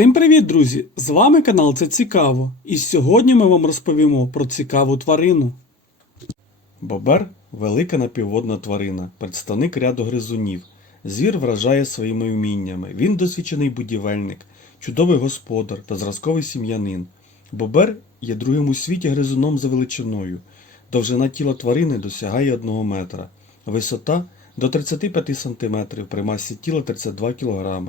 Всім привіт, друзі! З вами канал Це Цікаво. І сьогодні ми вам розповімо про цікаву тварину. Бобер велика напівводна тварина, представник ряду гризунів. Звір вражає своїми вміннями. Він досвідчений будівельник, чудовий господар та зразковий сім'янин. Бобер є другим у світі гризуном за величиною. Довжина тіла тварини досягає 1 метра, висота до 35 см, при масі тіла 32 кг.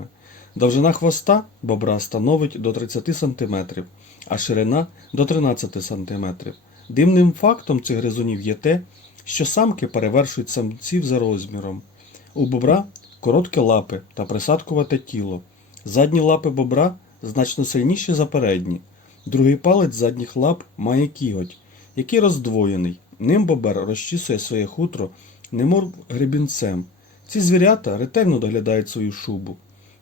Довжина хвоста бобра становить до 30 см, а ширина до 13 см. Дивним фактом цих гризунів є те, що самки перевершують самців за розміром. У бобра короткі лапи та присадкувате тіло. Задні лапи бобра значно сильніші за передні. Другий палець задніх лап має кіготь, який роздвоєний. Ним бобер розчісує своє хутро, немов гребінцем. Ці звірята ретельно доглядають свою шубу.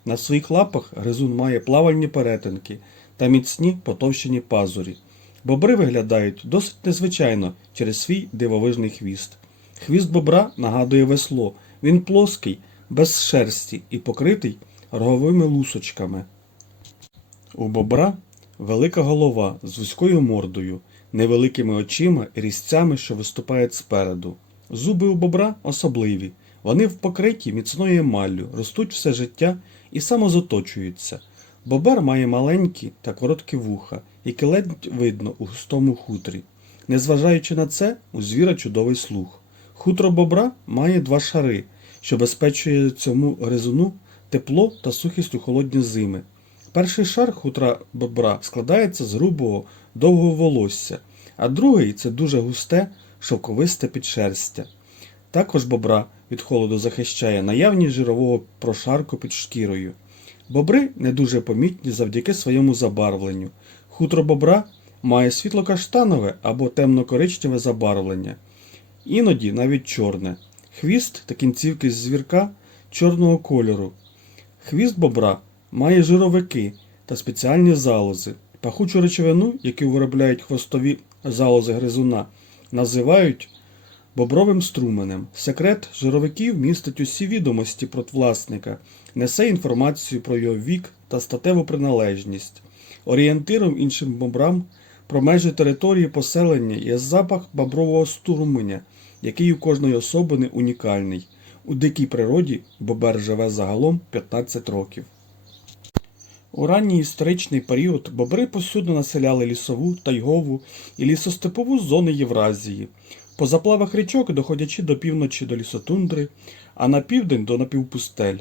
На своїх лапах гризун має плавальні перетинки та міцні потовщені пазурі. Бобри виглядають досить незвичайно через свій дивовижний хвіст. Хвіст бобра нагадує весло. Він плоский, без шерсті і покритий роговими лусочками. У бобра велика голова з вузькою мордою, невеликими очима і різцями, що виступають спереду. Зуби у бобра особливі. Вони в покритті міцною емаллю, ростуть все життя і самозаточуються. Бобер має маленькі та короткі вуха, які ледь видно у густому хутрі. Незважаючи на це, у звіра чудовий слух. Хутро бобра має два шари, що безпечує цьому гризуну тепло та сухість у холодні зими. Перший шар хутра бобра складається з грубого довгого волосся, а другий це дуже густе шовковисте підшерстя. Також бобра від холоду захищає наявність жирового прошарку під шкірою. Бобри не дуже помітні завдяки своєму забарвленню. Хутро бобра має світло-каштанове або темно-коричневе забарвлення, іноді навіть чорне. Хвіст та кінцівки звірка чорного кольору. Хвіст бобра має жировики та спеціальні залози. Пахучу речовину, яку виробляють хвостові залози гризуна, називають бобровим струменем. Секрет жировиків містить усі відомості про власника, несе інформацію про його вік та статеву приналежність. Орієнтиром іншим бобрам про межі території поселення є запах бобрового струменя, який у кожної особини унікальний. У дикій природі бобер живе загалом 15 років. У ранній історичний період бобри посюдно населяли лісову, тайгову і лісостепову зони Євразії, по заплавах річок доходячи до півночі до лісотундри, а на південь до напівпустель.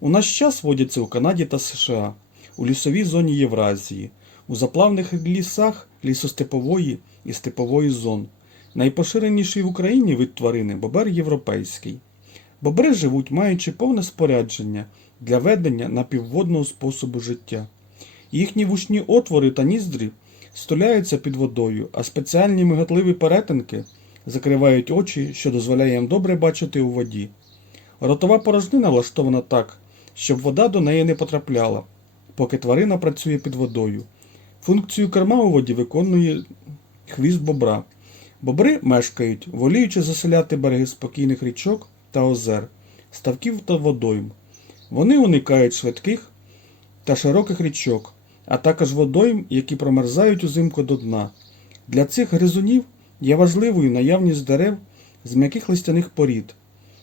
У наш час водяться у Канаді та США, у лісовій зоні Євразії, у заплавних лісах лісостепової і степової зон. Найпоширеніший в Україні вид тварини бобер європейський. Бобри живуть, маючи повне спорядження для ведення напівводного способу життя. Їхні вушні отвори та ніздрі стуляються під водою, а спеціальні миготливі перетинки закривають очі, що дозволяє їм добре бачити у воді. Ротова порожнина влаштована так, щоб вода до неї не потрапляла, поки тварина працює під водою. Функцію керма у воді виконує хвіст бобра. Бобри мешкають, воліючи заселяти береги спокійних річок та озер, ставків та водойм. Вони уникають швидких та широких річок, а також водойм, які промерзають узимку до дна. Для цих гризунів є важливою наявність дерев з м'яких листяних порід,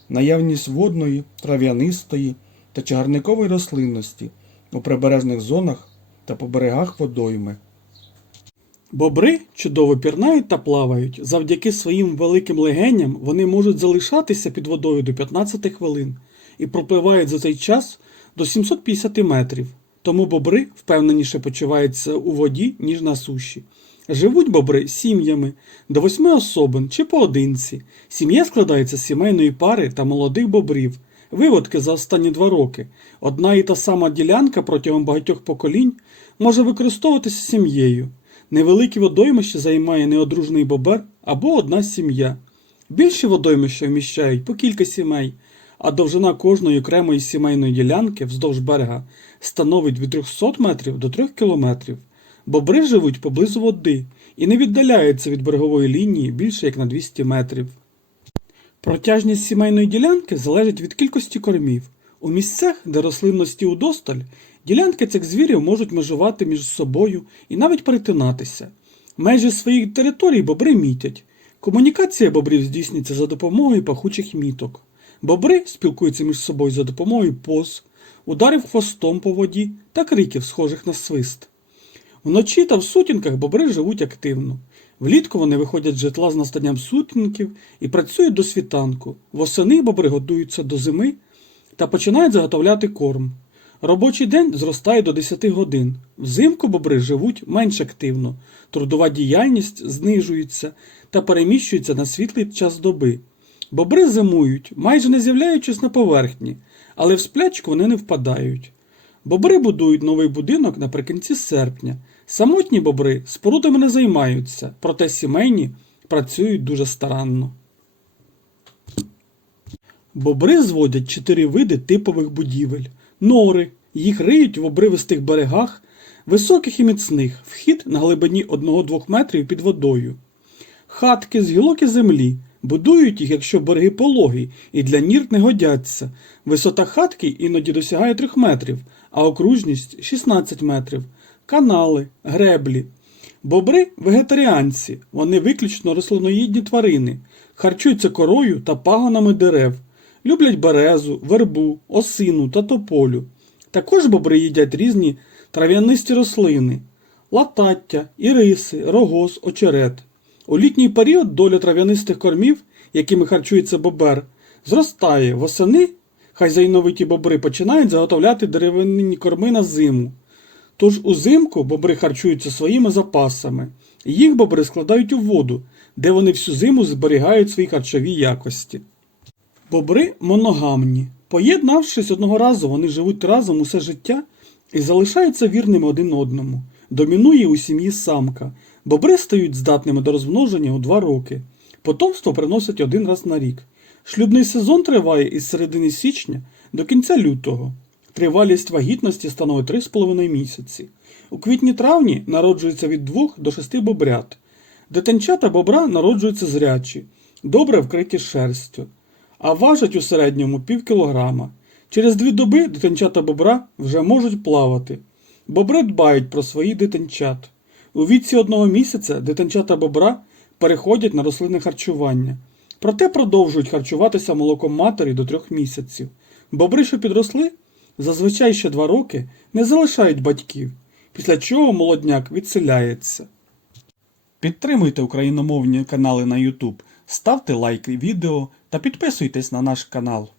наявність водної, трав'янистої та чагарникової рослинності у прибережних зонах та по берегах водойми. Бобри чудово пірнають та плавають. Завдяки своїм великим легеням вони можуть залишатися під водою до 15 хвилин і пропливають за цей час до 750 метрів. Тому бобри впевненіше почуваються у воді, ніж на суші. Живуть бобри сім'ями до восьми особин чи поодинці. Сім'я складається з сімейної пари та молодих бобрів. Виводки за останні два роки. Одна і та сама ділянка протягом багатьох поколінь може використовуватися сім'єю. Невеликі водоймища займає неодружний бобер або одна сім'я. Більші водоймища вміщають по кілька сімей, а довжина кожної окремої сімейної ділянки вздовж берега становить від 300 метрів до 3 кілометрів. Бобри живуть поблизу води і не віддаляються від берегової лінії більше як на 200 метрів. Протяжність сімейної ділянки залежить від кількості кормів. У місцях, де рослинності удосталь, Ділянки цих звірів можуть межувати між собою і навіть перетинатися. Межі своїх територій бобри мітять. Комунікація бобрів здійснюється за допомогою пахучих міток. Бобри спілкуються між собою за допомогою поз, ударів хвостом по воді та криків, схожих на свист. Вночі та в сутінках бобри живуть активно. Влітку вони виходять з житла з настанням сутінків і працюють до світанку. Восени бобри готуються до зими та починають заготовляти корм. Робочий день зростає до 10 годин. Взимку бобри живуть менш активно, трудова діяльність знижується та переміщується на світлий час доби. Бобри зимують, майже не з'являючись на поверхні, але в сплячку вони не впадають. Бобри будують новий будинок наприкінці серпня. Самотні бобри спорудами не займаються, проте сімейні працюють дуже старанно. Бобри зводять чотири види типових будівель. Нори. Їх риють в обривистих берегах, високих і міцних, вхід на глибині 1-2 метрів під водою. Хатки з гілок і землі. Будують їх, якщо береги пологі, і для нір не годяться. Висота хатки іноді досягає 3 метрів, а окружність 16 метрів. Канали, греблі. Бобри вегетаріанці, вони виключно рослиноїдні тварини, харчуються корою та пагонами дерев, люблять березу, вербу, осину та тополю. Також бобри їдять різні трав'янисті рослини, латаття, іриси, рогоз, очерет. У літній період доля трав'янистих кормів, якими харчується бобер, зростає. Восени хазяйновиті бобри починають заготовляти деревинні корми на зиму. Тож узимку бобри харчуються своїми запасами. Їх бобри складають у воду, де вони всю зиму зберігають свої харчові якості. Бобри моногамні. Поєднавшись одного разу, вони живуть разом усе життя і залишаються вірними один одному. Домінує у сім'ї самка. Бобри стають здатними до розмноження у два роки. Потомство приносять один раз на рік. Шлюбний сезон триває із середини січня до кінця лютого. Тривалість вагітності становить 3,5 місяці. У квітні-травні народжується від 2 до 6 бобрят. Дитинчата бобра народжуються зрячі, добре вкриті шерстю, а важать у середньому пів кілограма. Через дві доби дитинчата бобра вже можуть плавати. Бобри дбають про своїх дитинчат. У віці одного місяця дитинчата бобра переходять на рослинне харчування, проте продовжують харчуватися молоком матері до трьох місяців. Бобри, що підросли, зазвичай ще два роки не залишають батьків, після чого молодняк відселяється. Підтримуйте україномовні канали на YouTube, ставте лайки відео та підписуйтесь на наш канал.